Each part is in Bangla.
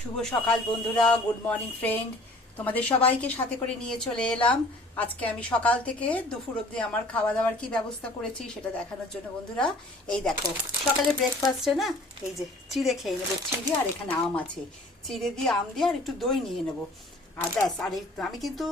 শুভ সকাল বন্ধুরা, গুড মর্নিং ফ্রেন্ড। তোমাদের সবাইকে সাথে করে নিয়ে চলে এলাম। আজকে আমি সকাল থেকে দুপুর অবধি আমার খাওয়া দাওয়ার কি ব্যবস্থা করেছি সেটা দেখানোর জন্য বন্ধুরা। এই দেখো, সকালে ব্রেকফাস্টে না এই যে চিড়ে খেয়ে নেবো, চিড়ে আর এখানে আম আছে, চিড়ে দিয়ে আম দিয়ে আর একটু দই নিয়ে নেবো আর ব্যাস। আর আমি কিন্তু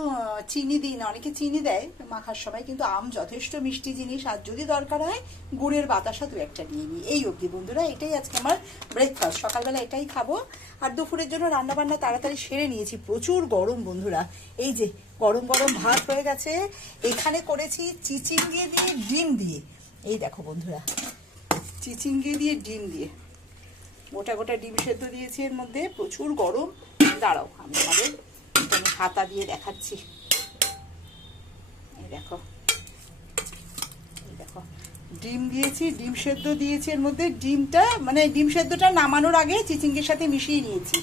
চিনি দিই না, অনেকে চিনি দেয় মাখার সময়, কিন্তু আম যথেষ্ট মিষ্টি জিনিস, আর যদি দরকার হয় গুড়ের বাতাসা দু একটা নিয়ে নিই। এই অবধি বন্ধুরা, এটাই আজকে আমার ব্রেকফাস্ট। সকালবেলা এটাই খাবো। আর দুপুরের জন্য রান্নাবান্না তাড়াতাড়ি সেরে নিয়েছি, প্রচুর গরম বন্ধুরা। এই যে গরম গরম ভাত হয়ে গেছে, এখানে করেছি চিচিঙ্গে দিয়ে ডিম দিয়ে। এই দেখো বন্ধুরা, চিচিঙ্গে দিয়ে ডিম দিয়ে গোটা গোটা ডিম সেদ্ধ দিয়েছি এর মধ্যে, প্রচুর গরম। দাঁড়াও, আমি আমাদের হাতা দিয়ে দেখাচ্ছি। এই দেখো, এই দেখো, ডিম দিয়েছি, ডিম সেদ্ধ দিয়েছি এর মধ্যে। ডিমটা মানে ডিম সেদ্ধটা নামানোর আগে চিচিঙ্গের সাথে মিশিয়ে নিয়েছি।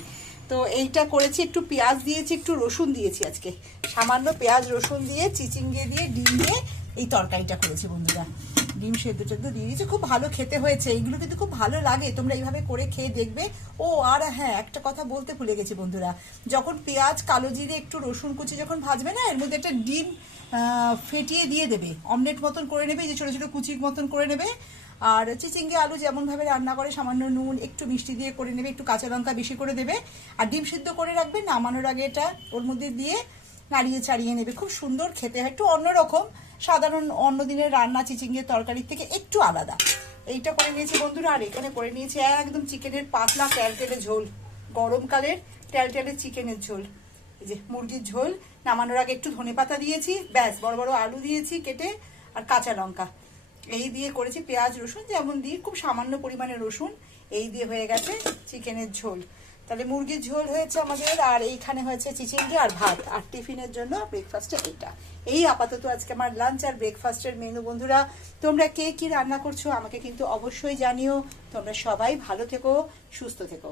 তো এইটা করেছি, একটু পেঁয়াজ দিয়েছি, একটু রসুন দিয়েছি। আজকে সামান্য পেঁয়াজ রসুন দিয়ে চিচিঙ্গে দিয়ে ডিম দিয়ে এই তরকারিটা করেছি বন্ধুরা। ডিম সেদ্ধ টেদ্ধ দিয়ে দিয়েছি, খুব ভালো খেতে হয়েছে। এইগুলো কিন্তু খুব ভালো লাগে, তোমরা এইভাবে করে খেয়ে দেখবে। ও আর হ্যাঁ, একটা কথা বলতে ভুলে গেছি বন্ধুরা, যখন পেঁয়াজ কালো জিরে একটু রসুন কুচি যখন ভাজবে না, এর মধ্যে একটা ডিম ফেটিয়ে দিয়ে দেবে, অমলেট মতন করে নেবে, যে ছোটো ছোটো কুচির মতন করে নেবে। আর চিচিঙ্গে আলু যেমনভাবে রান্না করে, সামান্য নুন একটু মিষ্টি দিয়ে করে নেবে, একটু কাঁচা লঙ্কা বেশি করে দেবে, আর ডিম সিদ্ধ করে রাখবে। নামানোর আগে এটা ওর মধ্যে দিয়ে নাড়িয়ে ছাড়িয়ে নেবে, খুব সুন্দর খেতে হয়। একটু অন্যরকম, সাধারণ অন্য দিনের রান্না চিচিঙ্গের তরকারির থেকে একটু আলাদা। এইটা করে নিয়েছি বন্ধুরা। আর এখানে করে নিয়েছি একদম চিকেনের পাতলা ট্যালটেলে ঝোল, গরমকালের ট্যালটেলে চিকেনের ঝোল। এই যে মুরগির ঝোল, নামানোর আগে একটু ধনেপাতা দিয়েছি, ব্যাস, বড় বড় আলু দিয়েছি কেটে, আর কাঁচা লঙ্কা এই দিয়ে করেছি। পেঁয়াজ রসুন যেমন দিই, খুব সামান্য পরিমাণে রসুন, এই দিয়ে হয়ে গেছে চিকেনের ঝোল। তাহলে মুরগির ঝোল হয়েছে আমাদের, আর এইখানে হয়েছে চিচিঙ্গে আর ভাত। আর টিফিনের জন্য ব্রেকফাস্টে এইটা। এই আপাতত আজকে আমার লাঞ্চ আর ব্রেকফাস্টের মেনু বন্ধুরা। তোমরা কে কি রান্না করছো আমাকে কিন্তু অবশ্যই জানিও। তোমরা সবাই ভালো থেকো, সুস্থ থেকো।